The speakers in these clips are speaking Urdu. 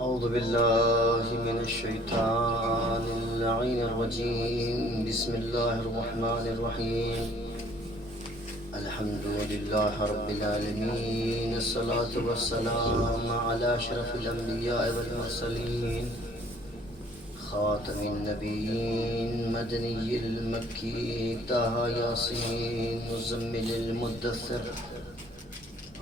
أعوذ بالله من الشيطان اللعين الرجيم. بسم الله الرحمن الرحيم. الحمد لله رب العالمين. الصلاة والسلام على أشرف الأنبياء والمرسلين خاتم النبيين مدني المكي طه ياسين مزمل المدثر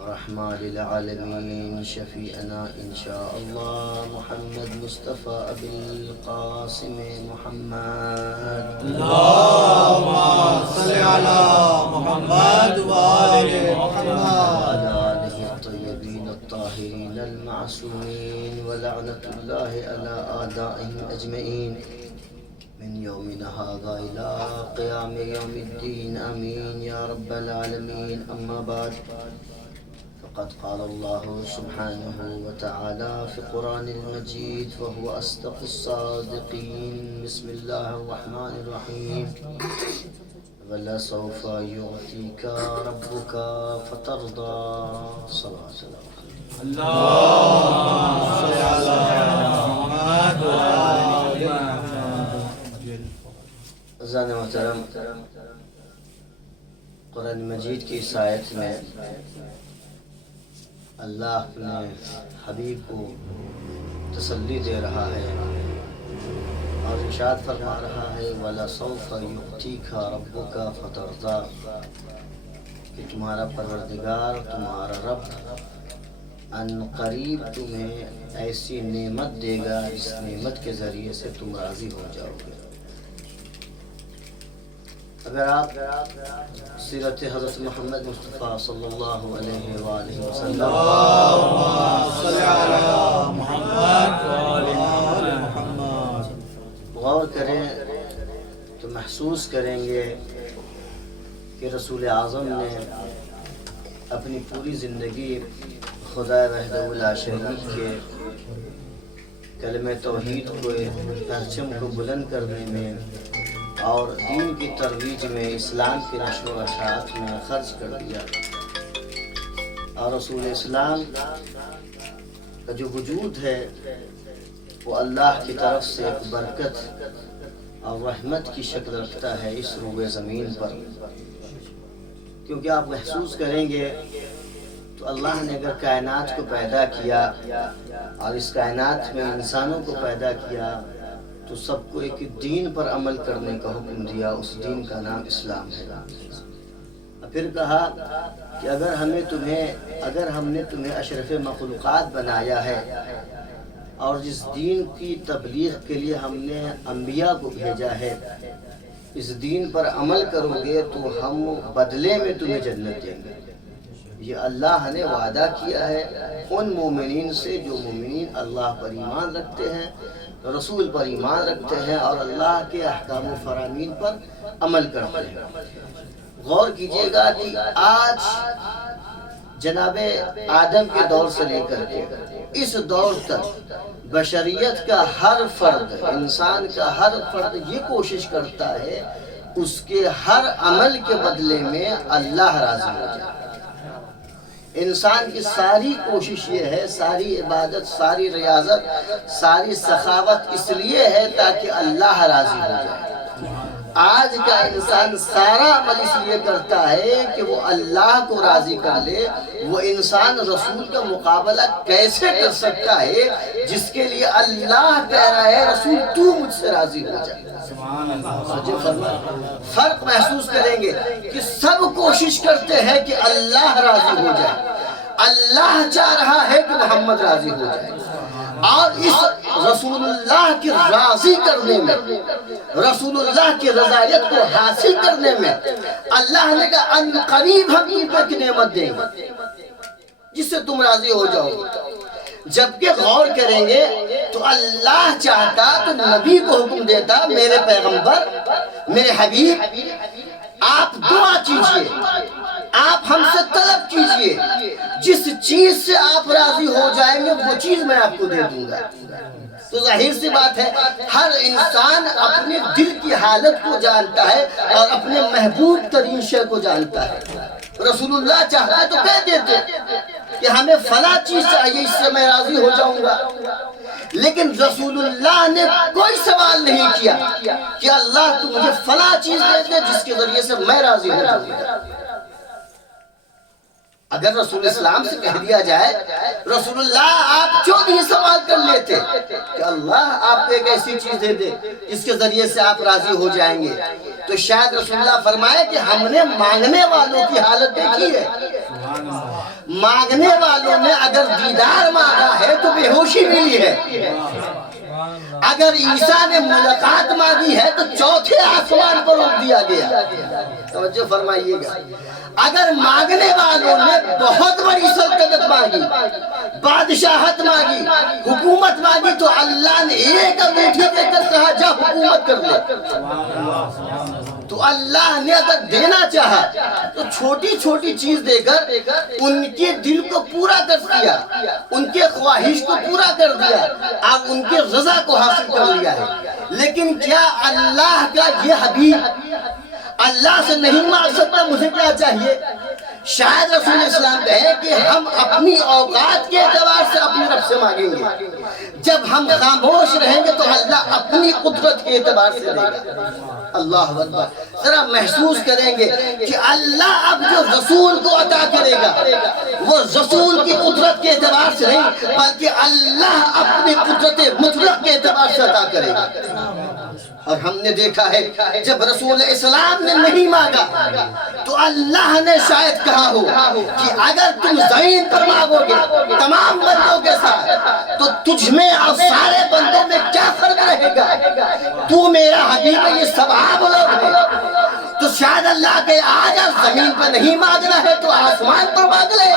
رحمة للعالمين شفيعنا إن شاء الله محمد مصطفى أبي القاسم محمد. اللهم صل على محمد وآل محمد وعلى آله الطيبين الطاهرين المعصومين ولعنة الله على أعدائهم أجمعين من يومنا هذا إلى قيام يوم الدين آمين يا رب العالمين. أما بعد، فقد قال الله سبحانه وتعالى في القرآن المجيد وهو أصدق الصادقين. بسم الله الرحمن الرحيم. ولسوف يعطيك ربك فترضى. صلاة الله عليه. اللهم صل على محمد وآل محمد. عزیزان محترم، قرآن مجید کی اس آیت میں اللہ اپنے حبیب کو تسلی دے رہا ہے اور ارشاد فرما رہا ہے وَلَسَوْفَ يُعْتِيكَ رَبُّكَ فَتَرْضَىٰ، کہ تمہارا پروردگار، تمہارا رب ان قریب تمہیں ایسی نعمت دے گا جس نعمت کے ذریعے سے تم راضی ہو جاؤ گے۔ اگر آپ سیرت حضرت محمد مصطفیٰ صلی اللہ علیہ وآلہ وسلم غور کریں تو محسوس کریں گے کہ رسول اعظم نے اپنی پوری زندگی خدا وحدہ لا شریک کے کلمہ توحید کو، پرچم کو بلند کرنے میں اور دین کی ترویج میں، اسلام کی نشر و اشاعت میں خرچ کر دیا، اور رسول اسلام کا جو وجود ہے وہ اللہ کی طرف سے ایک برکت اور رحمت کی شکل رکھتا ہے اس روئے زمین پر۔ کیونکہ آپ محسوس کریں گے تو اللہ نے اگر کائنات کو پیدا کیا اور اس کائنات میں انسانوں کو پیدا کیا تو سب کو ایک دین پر عمل کرنے کا حکم دیا، اس دین کا نام اسلام ہے۔ پھر کہا کہ اگر ہم نے تمہیں اشرف مخلوقات بنایا ہے اور جس دین کی تبلیغ کے لیے ہم نے انبیاء کو بھیجا ہے، اس دین پر عمل کرو گے تو ہم بدلے میں تمہیں جنت دیں گے۔ یہ اللہ نے وعدہ کیا ہے ان مومنین سے جو مومنین اللہ پر ایمان رکھتے ہیں، رسول پر ایمان رکھتے ہیں اور اللہ کے احکام و فرامین پر عمل کرتے ہیں۔ غور کیجئے گا کہ آج جناب آدم کے دور سے لے کر کے اس دور تک بشریت کا ہر فرد، انسان کا ہر فرد یہ کوشش کرتا ہے اس کے ہر عمل کے بدلے میں اللہ راضی ہو جائے۔ انسان کی ساری کوشش یہ ہے، ساری عبادت، ساری ریاضت، ساری سخاوت اس لیے ہے تاکہ اللہ راضی ہو جائے۔ آج کا انسان سارا عمل اس لیے کرتا ہے کہ وہ اللہ کو راضی کر لے۔ وہ انسان رسول کا مقابلہ کیسے کر سکتا ہے جس کے لیے اللہ کہہ رہا ہے رسول تو مجھ سے راضی ہو جائے۔ فرق محسوس کریں گے کہ سب کوشش کرتے ہیں کہ اللہ راضی ہو جائے، اللہ چاہ رہا ہے کہ محمد راضی ہو جائے، اور اس رسول اللہ کی راضی کرنے میں، رسول اللہ کی رضایت کو حاصل کرنے میں اللہ نے کہا ان قریب ہم تم کو ایک نعمت دیں گے جس سے تم راضی ہو جاؤ گے۔ جبکہ غور کریں گے تو اللہ چاہتا تو نبی کو حکم دیتا، میرے پیغمبر، میرے حبیب، آپ دعا کیجئے، آپ ہم سے طلب کیجئے، جس چیز سے آپ راضی ہو جائیں گے وہ چیز میں آپ کو دے دوں گا۔ تو ظاہر سی بات ہے ہر انسان اپنے دل کی حالت کو جانتا ہے اور اپنے محبوب ترین شے کو جانتا ہے۔ رسول اللہ چاہتے تو کہہ دیتے کہ ہمیں فلاں چیز چاہیے، اس سے میں راضی ہو جاؤں گا۔ لیکن رسول اللہ نے کوئی سوال نہیں کیا کہ اللہ تو مجھے فلاں چیز دے دے جس کے ذریعے سے میں راضی ہو جاؤں۔ اگر رسول اسلام سے کہہ دیا جائے رسول اللہ آپ کیوں نہیں سوال کر لیتے کہ اللہ آپ کو ایک ایسی چیز دے دے جس کے ذریعے سے آپ راضی ہو جائیں گے، تو شاید رسول اللہ فرمائے کہ ہم نے مانگنے والوں کی حالت دیکھی ہے، مانگنے والوں نے اگر دیدار مانگا ہے تو بے ہوشی ملی ہے، اگر عیسیٰ نے ملاقات مانگی ہے تو چوتھے آسمان پر روک دیا گیا۔ توجہ فرمائیے گا، اگر مانگنے والوں نے بہت بڑی سلطنت مانگی، بادشاہت مانگی، حکومت مانگی، تو اللہ نے ایک انگوٹھی دے کر کہا جا حکومت کر لے۔ تو اللہ نے اگر دینا چاہا تو چھوٹی چھوٹی چیز دے کر ان کے دل کو پورا کر دیا، ان کے خواہش کو پورا کر دیا، اب ان کے رضا کو حاصل کر لیا ہے۔ لیکن کیا اللہ کا یہ حبیب اللہ سے نہیں مانگ سکتا مجھے کیا چاہیے؟ شاید رسول اسلام کہے کہ ہم اپنی اوقات کے اعتبار سے اپنے رب سے مانگیں گے، جب ہم خاموش رہیں گے تو اللہ اپنی قدرت کے اعتبار سے دے گا۔ اللہ اکبر، ذرا محسوس کریں گے کہ اللہ اب جو رسول کو عطا کرے گا وہ رسول کی قدرت کے اعتبار سے نہیں بلکہ اللہ اپنی قدرت مطلق کے اعتبار سے عطا کرے گا۔ اور ہم نے دیکھا ہے جب رسول اسلام نے نہیں مانگا تو اللہ نے شاید کہا ہو کہ اگر تم زمین پر مانگو گے تمام بندوں کے ساتھ تو تجھ میں اور سارے بندوں میں کیا فرق رہے گا؟ تو میرا حبیب ہے، یہ سب آپ لوگ ہیں۔ تو شاید اللہ کے آجا زمین پر نہیں مانگنا ہے تو آسمان پر مانگ لے۔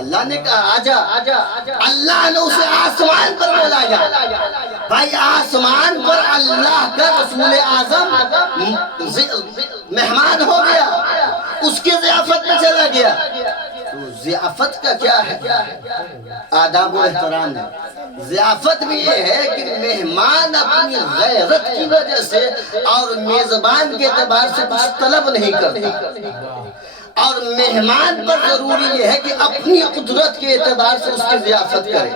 اللہ نے کہا آجا، اللہ نے اسے آسمان پر بلایا۔ بھائی آسمان پر اللہ کا رسول اعظم مہمان ہو گیا، اس کی ضیافت میں چلا گیا۔ تو ضیافت کا کیا ہے؟ آداب و احترام ہے۔ ضیافت بھی یہ ہے کہ مہمان اپنی غیرت کی وجہ سے اور میزبان کے اعتبار سے کچھ طلب نہیں کرتا، اور مہمان پر ضروری یہ ہے کہ اپنی قدرت کے اعتبار سے اس کی ضیافت کرے۔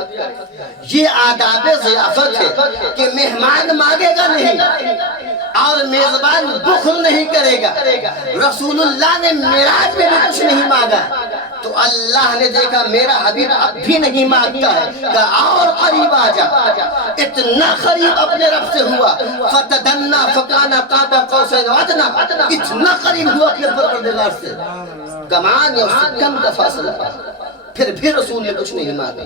یہ آداب ضیافت ہے کہ مہمان مانگے گا نہیں اور میزبان بخل نہیں کرے گا۔ رسول اللہ نے معراج میں بھی کچھ نہیں مانگا تو اللہ نے دیکھا میرا حبیب اب بھی نہیں مانگتا ہے، کہا اور قریب آ جا۔ اتنا قریب اپنے رب سے ہوا، فتدنا فکانا قاب قوسین او ادنی، اتنا قریب ہوا اپنے پروردگار سے، کمان یا سکن کا فاصلہ۔ پھر بھی رسول نے کچھ نہیں مانگا،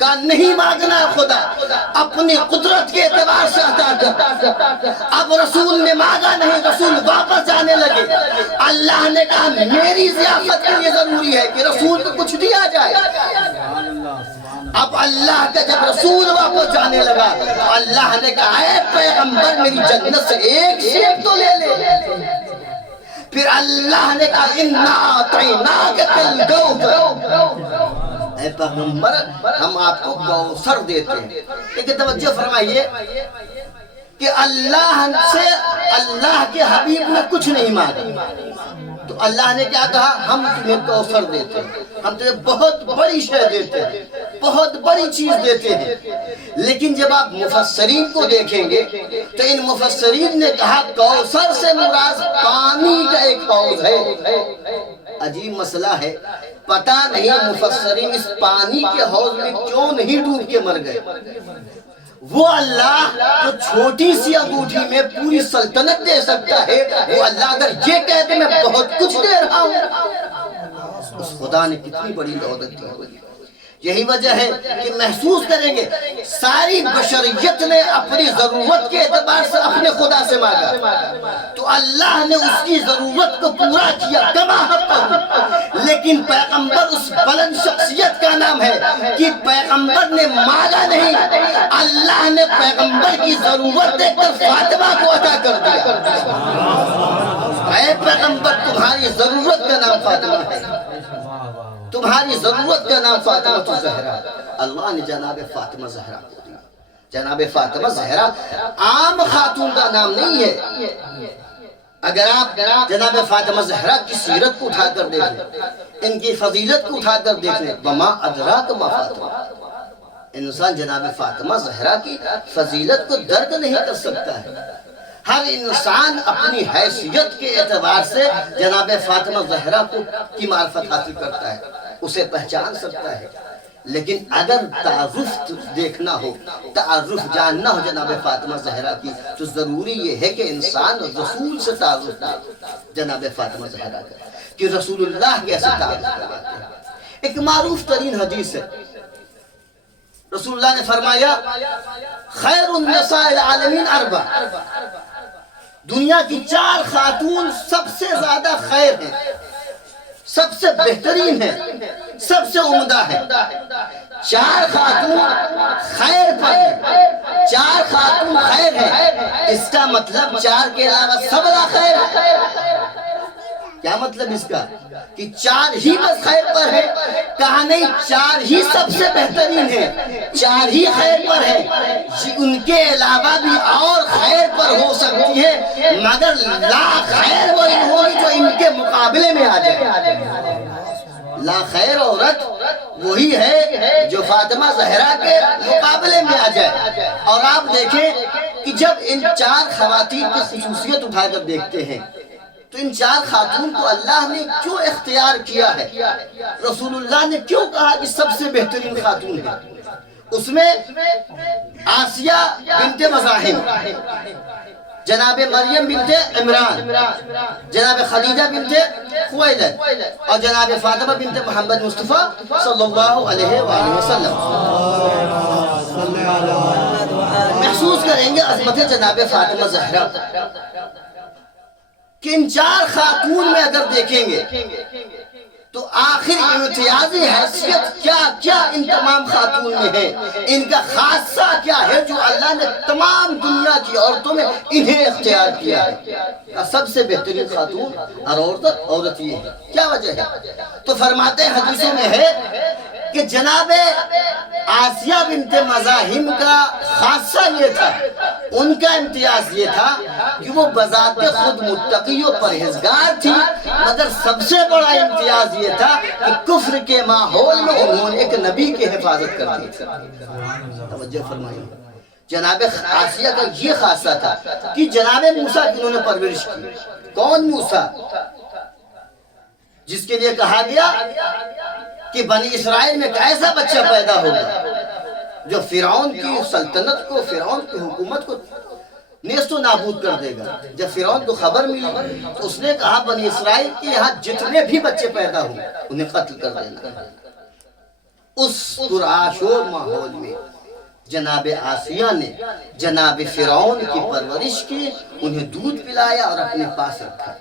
کہا نہیں مانگنا خدا اپنی قدرت کے اعتبار سے عطا کر۔ اب رسول نے مانگا نہیں، رسول واپس جانے لگے۔ اللہ نے کہا میری ضیافت کے لیے ضروری ہے کہ رسول کو کچھ دیا جائے۔ اب اللہ کا جب رسول واپس جانے لگا تو اللہ نے کہا اے پیغمبر میری جنت سے ایک سیب تو لے لے۔ پھر اللہ نے کہا اِنَّا أَعْطَيْنَاكَ الْكَوْثَرَ، اے پیغمبر ہم آپ کو کوثر دیتے ہیں۔ لیکن توجہ فرمائیے کہ اللہ سے اللہ کے حبیب نے کچھ نہیں مانگا تو اللہ نے کیا کہا ہم تمہیں کوثر دیتے ہیں، ہم تمہیں بہت بڑی شے دیتے ہیں، بہت بڑی چیز دیتے ہیں۔ لیکن جب آپ مفسرین کو دیکھیں گے تو ان مفسرین نے کہا کوثر سے مراد پانی کا ایک حوض ہے۔ عجیب مسئلہ ہے، پتہ نہیں مفسرین اس پانی کے حوض میں کیوں نہیں ڈوب کے مر گئے۔ وہ اللہ جو چھوٹی سی انگوٹھی میں پوری سلطنت دے سکتا ہے، وہ اللہ اگر یہ کہتے میں بہت کچھ دے رہا ہوں، اس خدا نے کتنی بڑی دولت دی ہوئی۔ یہی وجہ ہے کہ محسوس کریں گے ساری بشریت نے اپنی ضرورت کے اعتبار سے اپنے خدا سے مانگا تو اللہ نے اس کی ضرورت کو پورا کیا کما حقہ۔ لیکن پیغمبر اس بلند شخصیت کا نام ہے کہ پیغمبر نے مانگا نہیں، اللہ نے پیغمبر کی ضرورت دیکھ کر فاطمہ کو عطا کر دیا۔ اے پیغمبر تمہاری ضرورت کا نام فاطمہ ہے، تمہاری ضرورت کا نام فاطمہ زہرا۔ اللہ نے جناب فاطمہ زہرا کو دیا۔ جناب فاطمہ زہرا عام خاتون کا نام نہیں ہے۔ اگر آپ جناب فاطمہ زہرا کی سیرت کو اٹھا کر دیکھ لیں، ان کی فضیلت کو اٹھا کر دیکھ لیں، وما ادراک ما فاطمہ، انسان جناب فاطمہ زہرا کی فضیلت کو درک نہیں کر سکتا ہے۔ ہر انسان اپنی حیثیت کے اعتبار سے جناب فاطمہ زہرا کی معرفت حاصل کرتا ہے، اسے پہچان سکتا ہے، لیکن اگر تعارف دیکھنا ہو، تعارف جاننا ہو جناب فاطمہ زہرا کی، تو ضروری یہ ہے کہ انسان رسول سے تعارف دے جناب فاطمہ زہرا کا، کہ رسول اللہ کیسے تعارف کرواتے ہیں۔ ایک معروف ترین حدیث ہے، رسول اللہ نے فرمایا خیر النساء العالمین اربع، دنیا کی 4 خاتون سب سے زیادہ خیر ہیں، سب سے بہترین ہیں، سب سے عمدہ ہیں۔ 4 خاتون خیر پر ہیں، 4 خاتون خیر ہیں، اس کا مطلب 4 کے علاوہ سب خیر ہے۔ کیا مطلب اس کا؟ کہ 4 ہی بس خیر پر ہے؟ کہا نہیں، 4 ہی سب سے بہترین ہیں، 4 ہی خیر پر ہیں، ان کے علاوہ بھی اور خیر پر ہو سکتی ہے، مگر لا خیر وہ ہوگی جو ان کے مقابلے میں آ جائے۔ لا خیر عورت وہی ہے جو فاطمہ زہرا کے مقابلے میں آ جائے۔ اور آپ دیکھیں کہ جب ان 4 خواتین کی خصوصیت اٹھا کر دیکھتے ہیں تو ان 4 خاتون کو اللہ نے کیوں اختیار کیا ہے، رسول اللہ نے کیوں کہا کہ سب سے بہترین خاتون ہے؟ اس میں آسیہ بنت مزاحم، جناب مریم بنت عمران، جناب خدیجہ بنت خویلد، اور جناب فاطمہ بنت محمد مصطفیٰ صلی اللہ علیہ وآلہ وسلم۔ محسوس کریں گے عظمت جناب فاطمہ زہرا کہ ان 4 خاتون میں اگر دیکھیں گے تو آخر امتیازی حیثیت کیا ان تمام خاتون میں ہے، ان کا خاصہ کیا ہے جو اللہ نے تمام دنیا کی عورتوں میں انہیں اختیار کیا ہے۔ سب سے بہترین خاتون اور عورت یہ ہے، کیا وجہ ہے؟ تو فرماتے ہیں حدیثوں میں ہے کہ جناب آسیہ بنت مزاحم کا خاصہ یہ تھا، ان کا امتیاز یہ تھا کہ وہ بذات خود متقی و پرہیزگار تھی، مگر سب سے بڑا امتیاز یہ تھا کہ کفر کے ماحول میں انہوں نے ایک نبی کی حفاظت کر دی تھی۔ توجہ فرمائیے، جناب آسیہ کا یہ خاصہ تھا کہ جناب موسیٰ کی انہوں نے پرورش کی۔ کون موسیٰ؟ جس کے لیے کہا گیا کہ بنی اسرائیل میں ایک ایسا بچہ پیدا ہوگا جو فرعون کی سلطنت کو، فرعون کی حکومت کو نیست و نابود کر دے گا۔ جب فرعون کو خبر ملی تو اس نے کہا بنی اسرائیل کے یہاں جتنے بھی بچے پیدا ہوں انہیں قتل کر دینا۔ اس پرآشور ماحول میں جناب آسیہ نے جناب فرعون کی پرورش کی، انہیں دودھ پلایا اور اپنے پاس رکھا،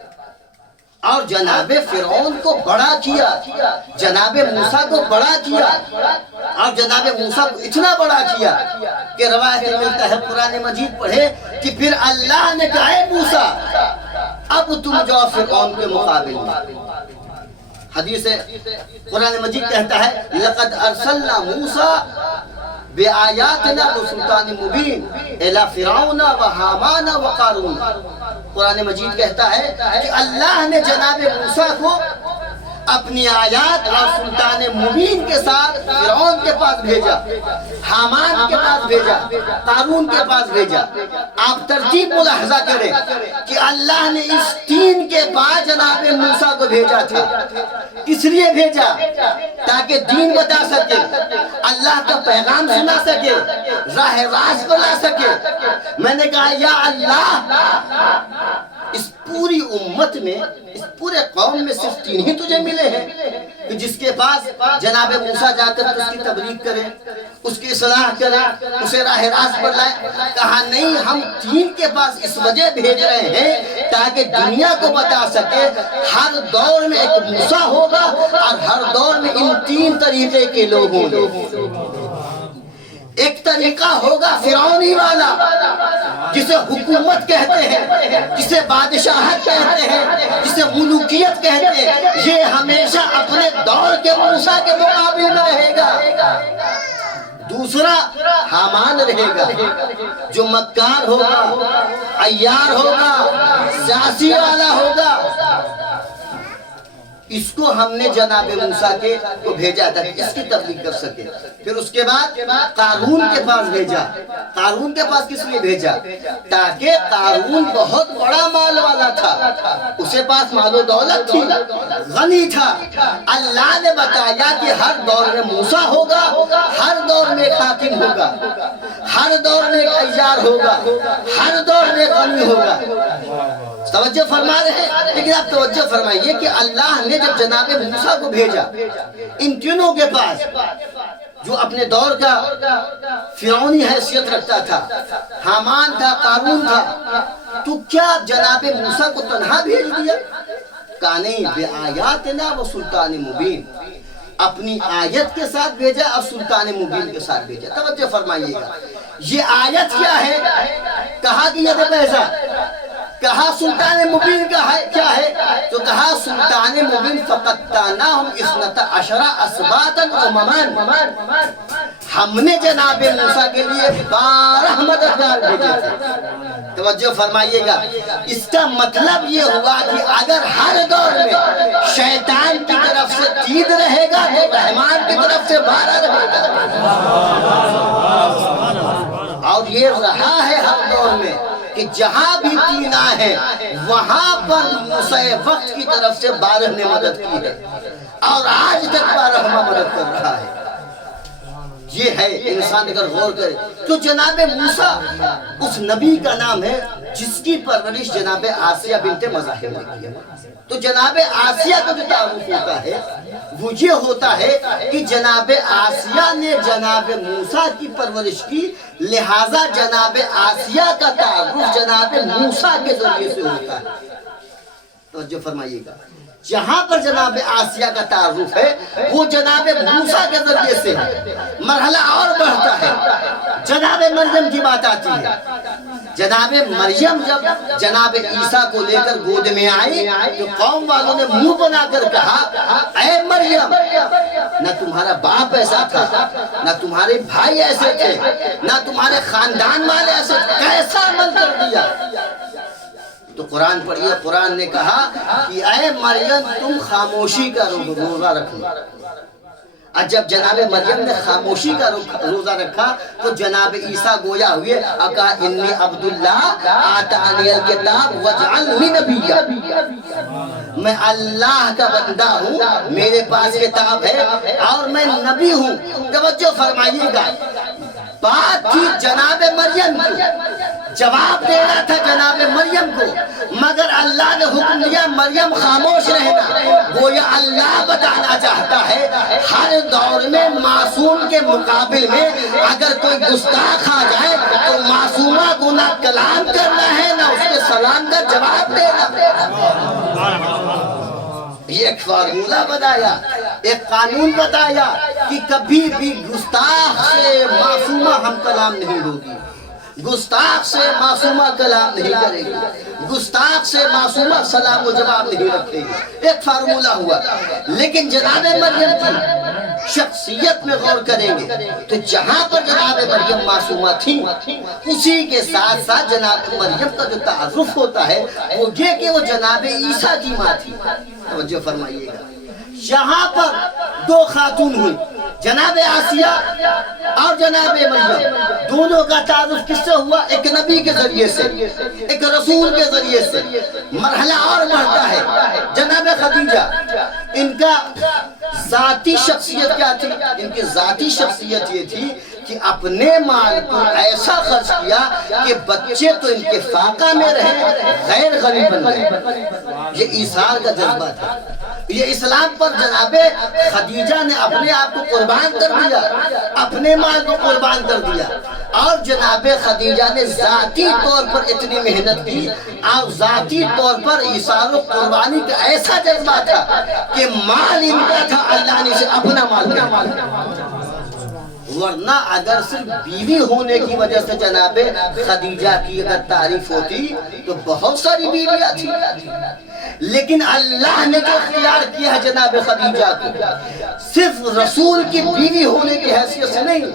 اور جناب فرعون کو بڑا کیا، جناب موسیٰ کو بڑا کیا، اور جناب موسیٰ کو اتنا بڑا کیا کہ روایت میں ملتا ہے قرآن مجید پڑھے کہ پھر اللہ نے کہا اے موسیٰ اب تم جاؤ فرعون کے مقابل میں۔ حدیث قرآن مجید کہتا ہے لقد ارسلنا موسیٰ بآیاتنا وسلطان مبین الی فرعون وحامان وقارون۔ قرآن مجید کہتا ہے کہ اللہ نے جناب موسیٰ کو اپنی آیات اور سلطان مبین کے ساتھ فرعون کے پاس بھیجا، حامان کے پاس بھیجا، قارون کے پاس بھیجا۔ آپ ترتیب ملاحظہ کریں کہ اللہ نے اس 3 کے بعد جناب موسیٰ کو بھیجا تھا۔ کس لیے بھیجا؟ تاکہ دین بتا سکے، اللہ کا پیغام سنا سکے، راہ راست بلا سکے۔ میں نے کہا یا اللہ، اس پوری امت میں، اس پورے قوم میں صرف 3 ہی تجھے ملے ہیں کہ جس کے پاس جناب موسیٰ جا کر اس کی تبلیغ کرے، اس کی اصلاح کرے، اسے راہ راست پر لائے۔ کہا نہیں، ہم 3 کے پاس اس وجہ بھیج رہے ہیں تاکہ دنیا کو بتا سکے ہر دور میں ایک موسیٰ ہوگا اور ہر دور میں ان 3 طریقے کے لوگ ہوں گے۔ ایک طریقہ ہوگا فرعونی والا جسے حکومت کہتے ہیں، جسے بادشاہت کہتے ہیں، جسے ملوکیت کہتے ہیں، یہ ہمیشہ اپنے دور کے موسیٰ کے مقابل میں رہے گا۔ دوسرا حامان رہے گا جو مکار ہوگا، عیار ہوگا، سیاسی والا ہوگا۔ اس کو ہم نے جناب موسیٰ کو بھیجا تھا کہ اس کی تبلیغ کر سکے. پھر اس کے بعد قارون کے پاس بھیجا. قارون کے پاس کس لیے بھیجا؟ تاکہ قارون بہت بڑا مال والا تھا, اسے پاس مال و دولت تھی, غنی تھا. اللہ نے بتایا کہ ہر دور میں موسیٰ ہوگا, ہر دور میں ایک حاکم ہوگا, ہر دور میں ایک عیار ہوگا, ہر دور میں ایک غنی ہوگا. توجہ فرما رہے ہیں. لیکن آپ توجہ فرمائیے کہ اللہ نے جب جناب موسیٰ کو بھیجا ان تینوں کے پاس, جو اپنے دور کا فرعونی حیثیت رکھتا تھا, حامان تھا, قارون تھا, تو کیا جناب موسیٰ کو تنہا بھیج دیا؟ کہا نہیں, بِآیاتنا و سلطان مبین, اپنی آیت کے ساتھ بھیجا اور سلطان مبین کے ساتھ بھیجا. توجہ فرمائیے گا, یہ آیت کیا ہے؟ کہا کہ ید بیضا, کہا سلطان مبین کا ہے کیا ہے؟ تو کہا سلطان مبین فقطعناہم اثنتا عشر اسباطا امما, ہم نے جناب موسیٰ کے لیے 12 مددگار بھیجے تھے. توجہ فرمائیے گا, اس کا مطلب یہ ہوا کہ اگر ہر دور میں شیطان کی طرف سے 3 رہے گا تو رحمان کی طرف سے 12 رہے گا. اور یہ رہا ہے ہر دور میں کہ جہاں بھی 3 آئے ہیں وہاں پر موسیٰ وقت کی طرف سے 12 نے مدد کی ہے, اور آج تک 12واں مدد کر رہا ہے. یہ ہے انسان اگر غور کرے تو جناب موسیٰ اس نبی کا نام ہے جس کی پرورش جناب آسیہ بنت مزاحم نے کی ہے. تو جناب آسیہ کا جو تعارف ہوتا ہے وہ یہ ہوتا ہے کہ جناب آسیہ نے جناب موسیٰ کی پرورش کی, لہٰذا جناب آسیہ کا تعارف جناب موسیٰ کے ذریعے سے ہوتا ہے. توجہ فرمائیے گا, جہاں پر جناب آسیہ کا تعارف ہے وہ جناب موسیٰ کے ذریعے سے ہے. مرحلہ اور بڑھتا ہے, جناب مریم کی بات آتی ہے. جناب مریم جب جناب عیسیٰ کو لے کر گود میں آئی تو قوم والوں نے منہ بنا کر کہا, اے مریم, نہ تمہارا باپ ایسا تھا, نہ تمہارے بھائی ایسے تھے, نہ تمہارے خاندان والے ایسے, کیسا عمل کر دیا؟ تو قرآن پڑھیے, قرآن نے کہا کہ اے مریم تم خاموشی کا روزہ رکھو. اور جب جناب مریم نے خاموشی کا روزہ رکھا تو جناب عیسیٰ گویا ہوئے, کہا انی عبداللہ آتانی الکتاب وجعلنی نبیا, میں اللہ کا بندہ ہوں, میرے پاس کتاب ہے اور میں نبی ہوں. توجہ فرمائیے گا, بات تھی جناب مریم کی, جواب دینا تھا جناب مریم کو, مگر اللہ نے حکم دیا مریم خاموش رہنا. گویا اللہ بتانا چاہتا ہے ہر دور میں معصوم کے مقابل میں اگر کوئی گستاخ آ جائے تو معصومہ کو نہ کلام کرنا ہے نہ اس کے سلام کا جواب دینا. یہ ایک فارمولہ بتایا, ایک قانون بتایا کہ کبھی بھی گستاخ سے معصومہ ہم کلام نہیں ہوگی, گستاخ سے معصومہ کلام نہیں کرے گی, گستاخ سے معصومہ سلام و جواب نہیں رکھے گی. ایک فارمولہ ہوا. لیکن جناب مریم کی شخصیت میں غور کریں گے تو جہاں پر جناب مریم معصومہ تھی اسی کے ساتھ ساتھ جناب مریم کا جو تعارف ہوتا ہے وہ یہ کہ وہ جناب عیسیٰ کی ماں تھی. توجہ فرمائیے گا, یہاں پر 2 خاتون ہوئی, جناب آسیہ اور جناب مریم. دونوں کا تعارف کس سے ہوا؟ ایک نبی کے ذریعے سے, ایک رسول کے ذریعے سے. مرحلہ اور بڑھتا ہے, جناب خدیجہ, ان کا ذاتی شخصیت کیا تھی؟ ان کی ذاتی شخصیت یہ تھی کہ اپنے مال کو ایسا خرچ کیا کہ بچے تو ان کے فاقہ میں رہے, غیر غنی بن گئے. یہ ایثار کا جذبہ تھا. یہ اسلام پر جناب خدیجہ نے اپنے آپ کو قربان کر دیا, اپنے مال کو قربان کر دیا. اور جناب خدیجہ نے ذاتی طور پر اتنی محنت کی اور ذاتی طور پر ایثار و قربانی کا ایسا جذبہ تھا کہ مال ان کا تھا, اللہ نے اسے اپنا مال کیا. ورنہ اگر صرف بیوی ہونے کی وجہ سے جناب خدیجہ کی اگر تعریف ہوتی تو بہت ساری بیویاں تھی, لیکن اللہ نے جو اختیار کیا ہے جناب خدیجہ کو صرف رسول کی بیوی ہونے کی حیثیت سے نہیں,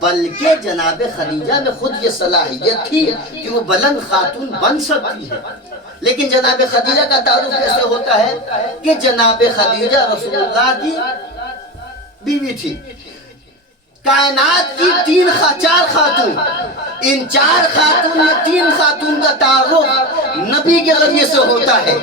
بلکہ جناب خدیجہ میں خود یہ صلاحیت تھی کہ وہ بلند خاتون بن سکتی ہے. لیکن جناب خدیجہ کا تعارف کیسے ہوتا ہے کہ جناب خدیجہ رسول اللہ کی بیوی تھی. کائنات کی چار خاتون، ان 4 خاتون یا 3 خاتون کا تعارف نبی کے ذریعے سے ہوتا ہے،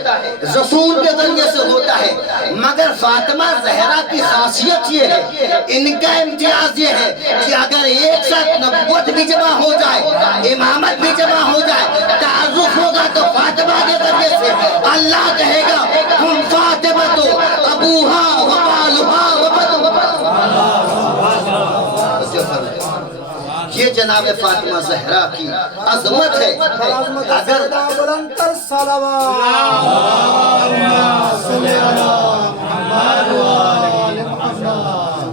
رسول کے ذریعے سے ہوتا ہے، مگر فاطمہ زہرا کی خاصیت یہ ہے، ان کا امتیاز یہ ہے کہ اگر ایک ساتھ نبوت بھی جمع ہو جائے، امامت بھی جمع ہو جائے، تعارف ہوگا تو فاطمہ کے ذریعے سے اللہ کہے گا ہم فاطمہ تو ابوہا وبالہا یہ جناب فاطمہ زہرا کی عظمت ہے. اگر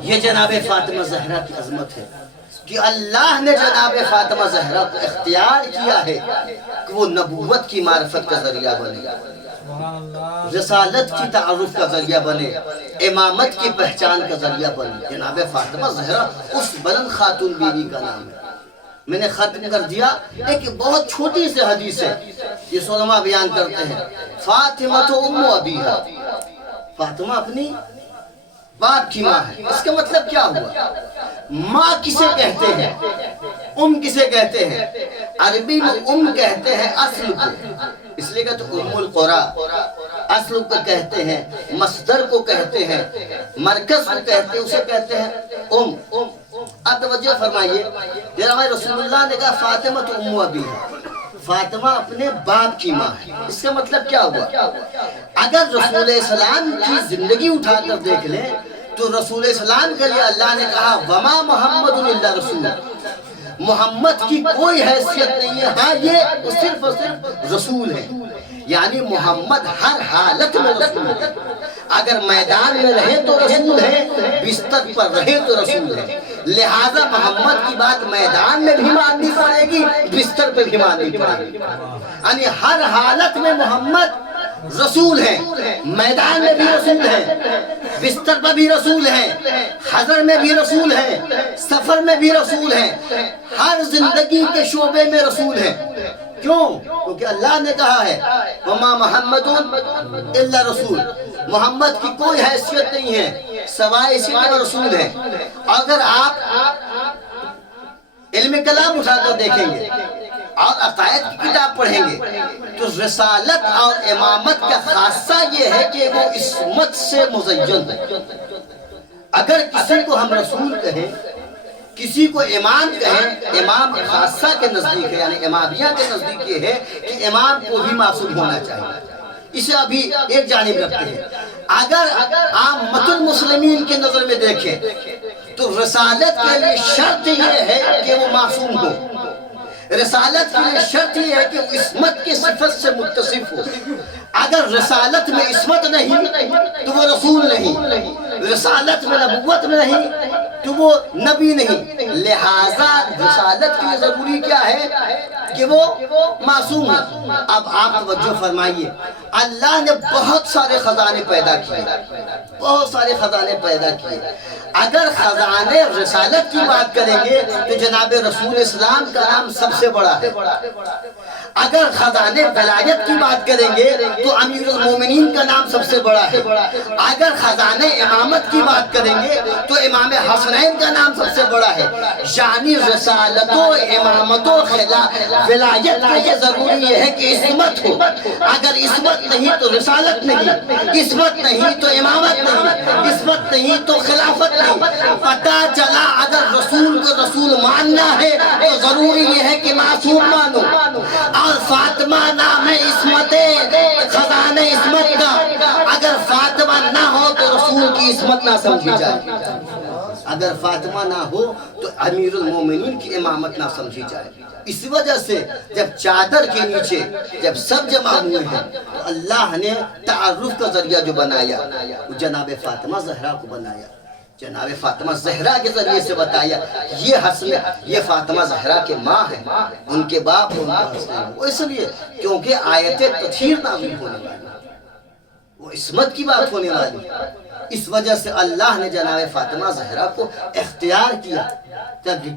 یہ جناب فاطمہ زہرا کی عظمت ہے کہ اللہ نے جناب فاطمہ زہرا کو اختیار کیا ہے کہ وہ نبوت کی معرفت کا ذریعہ بنے، رسالت کی تعارف کا ذریعہ بنے، امامت کی پہچان کا ذریعہ بنے. جناب فاطمہ زہرا اس بلند خاتون بیوی کا نام ہے. میں نے ختم کر دیا. ایک بہت چھوٹی سی حدیث ہے، یہ علماء بیان کرتے ہیں، فاطمہ تو ام ابیہا، فاطمہ اپنی باپ کی ماں ہے. اس کا مطلب کیا ہوا؟ ماں کسے کہتے ہیں؟ ام کسے کہتے ہیں؟ عربی میں ام کہتے ہیں اصل کو، اس لیے کہ تو ام القرى، اصل کو کہتے ہیں، مصدر کو کہتے ہیں، مرکز کو کہتے ہیں، اسے کہتے ہیں ام. اب توجہ فرمائیے، جناب رسول اللہ نے کہا فاطمہ تو ام ابیہا، فاطمہ اپنے باپ کی ماں ہے. اس کا مطلب کیا ہوا؟ اگر رسول اسلام کی زندگی اٹھا کر دیکھ لیں تو رسول اسلام کے لیے اللہ نے کہا وما محمد الا رسول، محمد کی کوئی حیثیت نہیں ہے، ہاں یہ صرف اور صرف رسول ہے. یعنی محمد ہر حالت میں رسول ہے. اگر میدان میں رہے تو رسول ہے، بستر پر رہے تو رسول ہے. لہذا محمد کی بات میدان میں بھی ماننی پڑے گی، بستر پہ بھی ماننی پڑے گی. یعنی ہر حالت میں محمد رسول ہے، میدان میں بھی رسول ہے، بستر پر بھی رسول ہے، حضر میں بھی رسول ہے، سفر میں بھی رسول ہے، ہر زندگی کے شعبے میں رسول ہے. کیوں؟ کیونکہ اللہ نے کہا ہے وما محمد الا رسول، محمد کی کوئی حیثیت نہیں ہے سوائے اسی کے رسول ہے. اگر آپ علم کلام اٹھا کر دیکھیں گے اور عقائد کی کتاب پڑھیں گے تو رسالت اور امامت کا خاصہ یہ ہے کہ وہ عصمت سے مزین ہے. اگر کسی کو ہم رسول کہیں، کسی کو امام کہیں، امام خاصہ کے نزدیک ہے، یعنی امامیہ کے نزدیک یہ ہے کہ امام کو بھی معصوم ہونا چاہیے. اسے ابھی ایک جانب رکھتے ہیں. اگر عامۃ المسلمین کے نظر میں دیکھیں تو رسالت کے لیے شرط یہ ہے کہ وہ معصوم ہو. رسالت کے لیے شرط یہ ہے کہ وہ عصمت کی صفت سے متصف ہو. اگر رسالت میں عصمت نہیں تو وہ رسول نہیں، رسالت میں نبوت میں نہیں تو وہ نبی نہیں. لہذا رسالت کے لیے ضروری کیا ہے کہ وہ معصوم ہے. اب آپ توجہ فرمائیے، اللہ نے بہت سارے خزانے پیدا کیے، بہت سارے خزانے پیدا کیے. اگر خزانے رسالت کی بات کریں گے تو جناب رسول اسلام کا نام سب سے بڑا ہے. اگر خزانے ولایت کی بات کریں گے تو امیر المومنین کا نام سب سے بڑا ہے. اگر خزانے امامت کی بات کریں گے تو امام حسنین کا نام سب سے بڑا ہے. یعنی رسالت و امامت و ولایت کے لیے ضروری یہ ہے کہ عصمت ہو. اگر عصمت نہیں تو رسالت نہیں، عصمت نہیں تو امامت نہیں، عصمت نہیں تو خلافت نہیں. پتہ چلا اگر رسول کو رسول ماننا ہے تو ضروری یہ ہے کہ معصوم مانو. اور فاطمہ نام ہے عصمت، خزانہ عصمت کا. اگر فاطمہ نہ ہو تو رسول کی عصمت نہ سمجھی جائے، اگر فاطمہ نہ ہو تو امیر المومنین کی امامت نہ سمجھی جائے. اس وجہ سے جب چادر کے نیچے جب سب جمع ہوئے ہیں تو اللہ نے تعارف کا ذریعہ جو بنایا وہ جناب فاطمہ زہرا کو بنایا. جناب فاطمہ زہرا کے ذریعے سے بتایا یہ فاطمہ زہرا کے ماں ہیں، ان کے باپ ان کا حسین. وہ اس لیے کیونکہ آیت تطہیر نازل ہونے والی، وہ عصمت کی بات ہونے والی. اس وجہ سے اللہ نے جناب فاطمہ زہرا کو اختیار کیا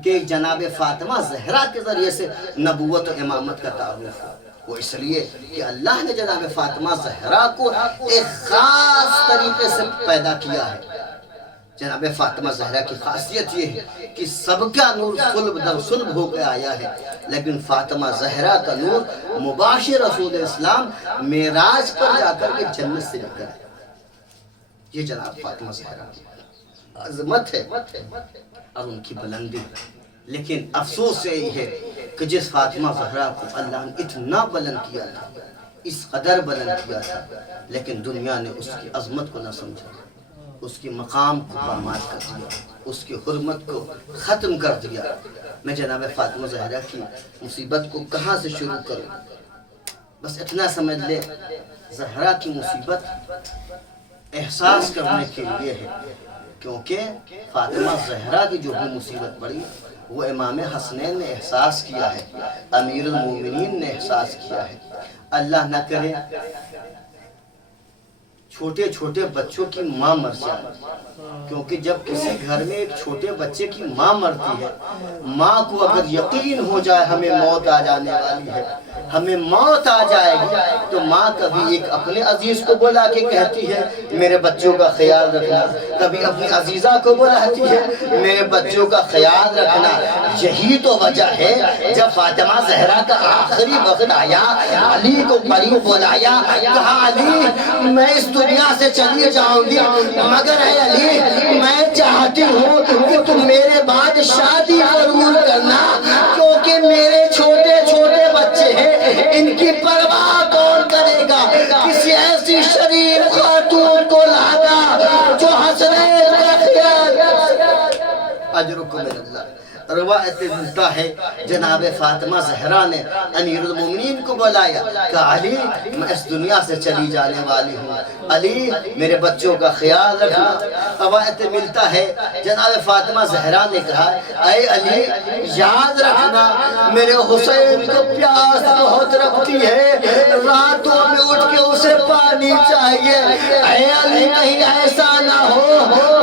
کہ جناب فاطمہ زہرا کے ذریعے سے نبوت و امامت کا تعارف ہو. وہ اس لیے کہ اللہ نے جناب فاطمہ زہرا کو ایک خاص طریقے سے پیدا کیا ہے۔ جناب فاطمہ زہرا کی خاصیت یہ ہے کہ سب کا نور صلب در صلب ہو کے آیا ہے، لیکن فاطمہ زہرا کا نور مباشر رسول اسلام معراج پر جا کر کے جنت سے نکلا ہے۔ یہ جناب فاطمہ زہرا کی عظمت ہے اور ان کی بلندی۔ لیکن افسوس یہی ہے کہ جس فاطمہ زہرا کو اللہ نے اتنا بلند کیا تھا، اس قدر بلند کیا تھا، لیکن دنیا نے اس کی عظمت کو نہ سمجھا، اس کی مقام کو پامال کر دیا، اس کی حرمت کو ختم کر دیا۔ میں جناب فاطمہ زہرا کی مصیبت کو کہاں سے شروع کروں؟ بس اتنا سمجھ لے، زہرا کی مصیبت احساس کرنے کے لیے ہے، کیونکہ فاطمہ زہرا کی جو بھی مصیبت پڑی وہ امام حسنین نے احساس کیا ہے، امیر المومنین نے احساس کیا ہے۔ اللہ نہ کرے چھوٹے چھوٹے بچوں کی ماں مر جائے، کیونکہ جب کسی گھر میں ایک چھوٹے بچے کی ماں مرتی ہے، ماں کو اگر یقین ہو جائے ہمیں موت آ جانے والی ہے، ہمیں موت آ جائے گی، تو ماں کبھی ایک اپنے عزیز کو بلا کے کہتی ہے میرے بچوں کا خیال رکھنا، کبھی اپنی عزیزہ کو بلاتی ہے میرے بچوں کا خیال رکھنا۔ یہی تو وجہ ہے جب فاطمہ زہرا کا آخری وقت آیا، علی کو قریب بلایا، کہا علی میں اس دنیا سے چلی جاؤں گی، مگر اے علی میں چاہتی ہوں کہ تم میرے بعد شادی ضرور کرنا، کیونکہ میرے چھوٹے چھوٹے بچے ہیں، ان کی پرواہ کون کرے گا؟ کسی ایسی شریف خاتون کو لانا جو حسنین کا خیال۔ اجرکم من اللہ۔ روایت ملتا ہے جناب فاطمہ زہرا نے امیر المومنین کو بلایا کہ علی میں اس دنیا سے چلی جانے والی ہوں، علی میرے بچوں کا خیال رکھنا۔ روایت ملتا ہے جناب فاطمہ زہرا نے کہا اے علی یاد رکھنا میرے حسین کو پیاس بہت رکھتی ہے، راتوں میں اٹھ کے اسے پانی چاہیے، اے علی کہیں ایسا نہ ہو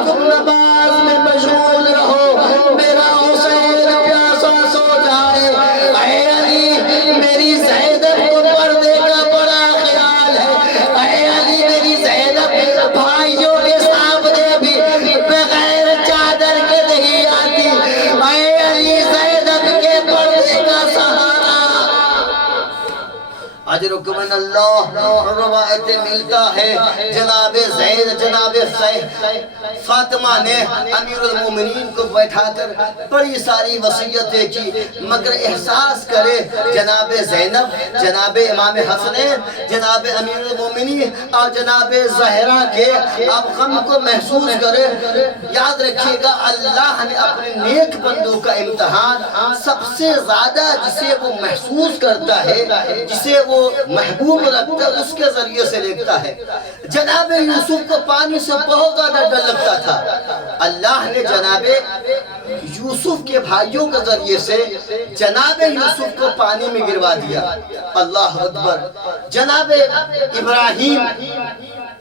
تم نماز میں مشغول رہو، میرا حسین پیاسا سو جائے، اے علی میری زینب کو پردے کا بڑا خیال ہے، اے علی میری زینب بھائیوں کے سامنے بھی بغیر چادر کے نہیں آتی، اے علی زینب کے پردے کا سہارا۔ اجرکم من اللہ۔ روایت ملتا ہے جناب زید جناب فاطمہ نے امیر المومنین کو بیٹھا کر بڑی ساری وصیتیں کی، مگر احساس کرے جناب زینب، جناب امام حسنین، جناب امیر المومنین اور جناب زہرا کے اب غم کو محسوس کرے۔ یاد رکھیے گا اللہ نے اپنے نیک بندوں کا امتحان سب سے زیادہ جسے وہ محسوس کرتا ہے، جسے وہ محبوب رکھتا ہے، اس کے ذریعے سے دیکھتا ہے۔ جناب یوسف کو پانی سے بہت زیادہ ڈر لگتا تھا، اللہ نے جناب یوسف کے بھائیوں کے ذریعے سے جناب یوسف کو پانی میں گروا دیا۔ اللہ اکبر۔ جناب ابراہیم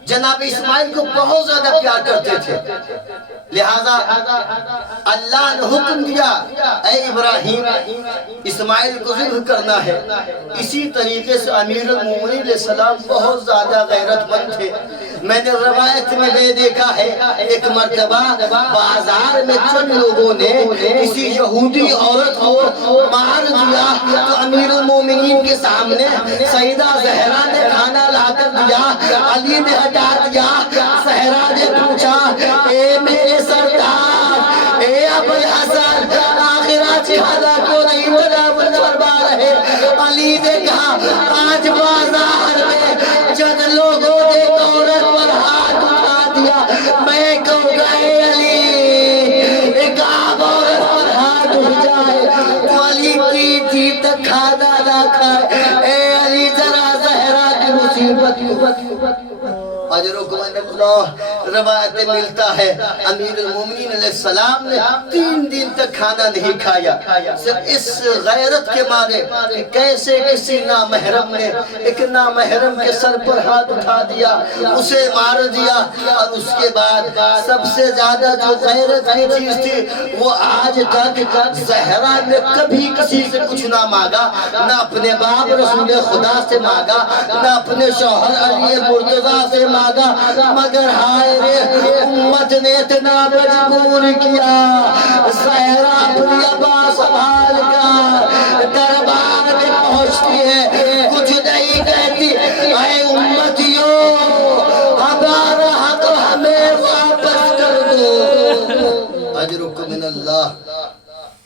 جناب اسماعیل کو بہت زیادہ پیار کرتے تھے، لہذا اللہ نے حکم دیا اے ابراہیم اسماعیل کو ذبح کرنا ہے۔ اسی طریقے سے امیر المومنین علیہ السلام بہت زیادہ غیرت مند تھے۔ میں نے روایت میں دیکھا ہے ایک مرتبہ بازار میں چند لوگوں نے کسی یہودی عورت کو مار دیا تو امیر المومنین کے سامنے سیدہ زہرا نے کھانا لا کر دیا، علی نے ہٹا دیا۔ زہرا نے پوچھا اے میرے سردار، اے ابو الحسن، آخرات شہادہ کو نہیں تجاوز فرما رہے؟ علی نے کہا آج بازار میں جن لوگوں نے عورت پر ہاتھ اٹھا دیا، میں کہوں گا اے علی ایک عام عورت پر ہاتھ اٹھ جائے تو علی کی جی تک کھانا نہ کھائے۔ اے علی ذرا زہرا کی مصیبت کو اجرکم من اللہ۔ روایت میں ملتا ہے امیر المومنین علیہ السلام نے 3 دن تک کھانا نہیں کھایا، صرف اس غیرت کے مارے کہ کیسے کسی نامحرم نے ایک نامحرم کے سر پر ہاتھ اٹھا دیا، اسے مار دیا۔ اور اس کے بعد سب سے زیادہ جو غیرت کی چیز تھی وہ آج تک زہرا نے کبھی کسی سے کچھ نہ مانگا، نہ اپنے باپ رسول خدا سے مانگا، نہ اپنے شوہر علی مرتضیٰ سے مانگا، مگر ہائے رے امت نے اتنا مجبور کیا۔ زہرا اپنی ابا سنبھال کر دربار میں پہنچتی ہے، کچھ نہیں کہتی، اے امتیوں ہمارا حق ہمیں واپس کر دو۔ اجرکم من اللہ۔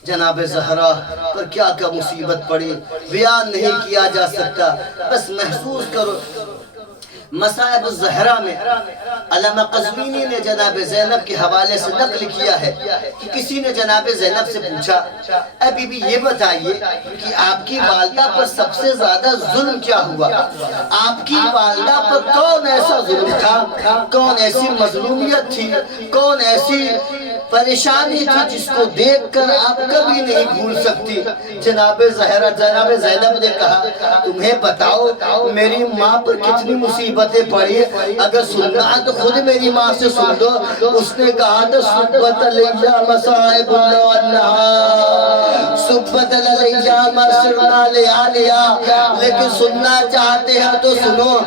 جناب زہرا پر کیا کیا مصیبت پڑی بیان نہیں کیا جا سکتا، بس محسوس کرو۔ مصائب الزہرا میں علامہ قزوینی نے جناب زینب کے حوالے سے نقل کیا ہے کہ کسی نے جناب زینب سے پوچھا، اے بی بی یہ بتائیے کہ آپ کی والدہ پر سب سے زیادہ ظلم کیا ہوا؟ آپ کی والدہ پر کون ایسا ظلم تھا، کون ایسی مظلومیت تھی، کون ایسی پریشانی تھی جس کو دیکھ کر آپ کبھی نہیں بھول سکتی؟ جناب زہرا جناب زینب نے کہا تمہیں بتاؤ میری ماں پر کتنی مصیبتیں پڑی، اگر سننا تو خود میری ماں سے سن دو۔ اس نے کہا تھا سبت علیہ مصائب اللہ سبت علیہ مرسلنا لیالیا، لیکن سننا چاہتے ہیں تو سنو،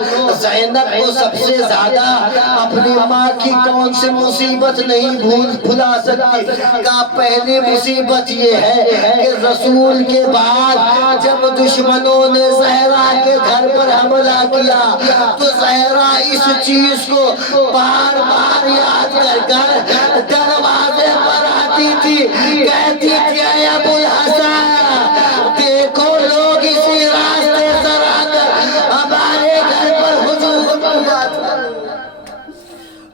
زینب کو سب سے زیادہ اپنی ماں کی کون سی مصیبت نہیں بھلا سکتی؟ کہ پہلی مصیبت یہ ہے کہ رسول کے بعد جب دشمنوں نے زہرا کے گھر پر حملہ کیا تو زہرا اس چیز کو بار بار یاد کر کر دروازے پر آتی تھی، کہتی تھی اے ابو الحسن دیکھو لوگ اسی راستے سے آ کر ہمارے گھر پر ہجوم کیا تھا۔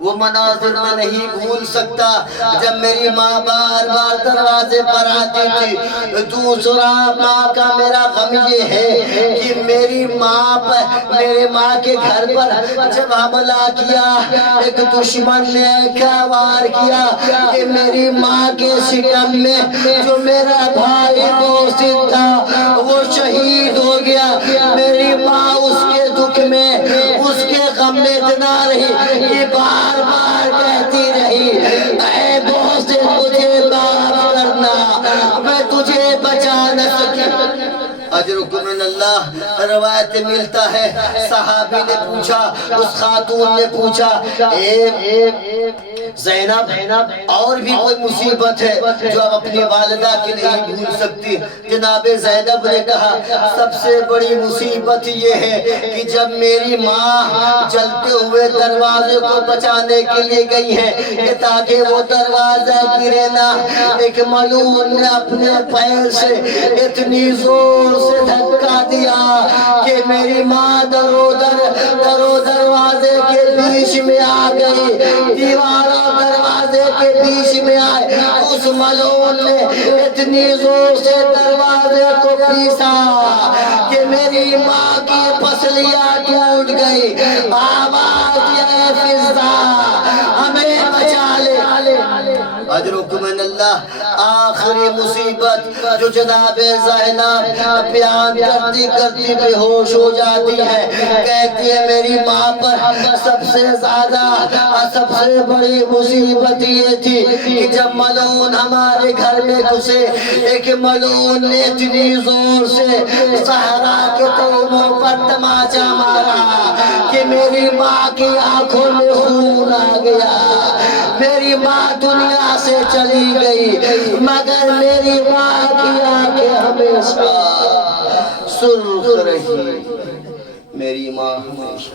وہ مناظر میں نہیں بھول سکتا جب میری ماں بار بار دروازے پر آتی تھی۔ دوسرا ماں کا میرا غم یہ ہے کہ میری ماں پر میرے ماں کے گھر پر جب حملہ کیا ایک دشمن نے کیا وار کیا کہ میری ماں کے شکم میں جو میرا بھائی محسن تھا وہ شہید ہو گیا۔ میری ماں اس کے دکھ میں اس کے غم میں اتنا رہی کہ بار بار کہتی رہی اے محسن مجھے معاف کرنا، میں تجھے بچا نہ سکی۔ اجرکم من اللہ۔ روایت ملتا ہے صحابی نے پوچھا، اس خاتون نے پوچھا زینب اور بھی کوئی مصیبت ہے جو آپ اپنی والدہ کی نہیں بھول سکتی؟ جناب زینب نے کہا سب سے بڑی مصیبت یہ ہے کہ جب میری ماں جلتے ہوئے دروازے کو بچانے کے لیے گئی ہے کہ تاکہ وہ دروازہ گرے نہ، ایک ملعون نے اپنے پیر سے اتنی زور سے دھکا دیا کہ میری ماں درو دروازے کے بیچ میں آ گئی، دیواروں دروازے کے بیچ میں آئے۔ اس ملعون نے اتنی زور سے دروازے کو پیسا کہ میری ماں کی پسلیاں ٹوٹ گئی۔ آواز یہ فضا ہمیں بچا لے۔ اجرکم من اللہ۔ آخری مصیبت جو جناب زینب بیان کرتی کرتی بے ہوش ہو جاتی ہے، کہتی ہے میری ماں پر سب سے زیادہ سب سے بڑی مصیبت یہ تھی کہ جب ملعون ہمارے گھر میں گھسے، ایک ملعون نے اتنی زور سے زہرا کے توموں پر تماچا مارا کہ میری ماں کی آنکھوں میں خون آ گیا۔ میری ماں دنیا سے چلی گئی مگر میری ماں کی آنکھیں ہمیشہ سرخ رہی۔ میری ماں ہمیشہ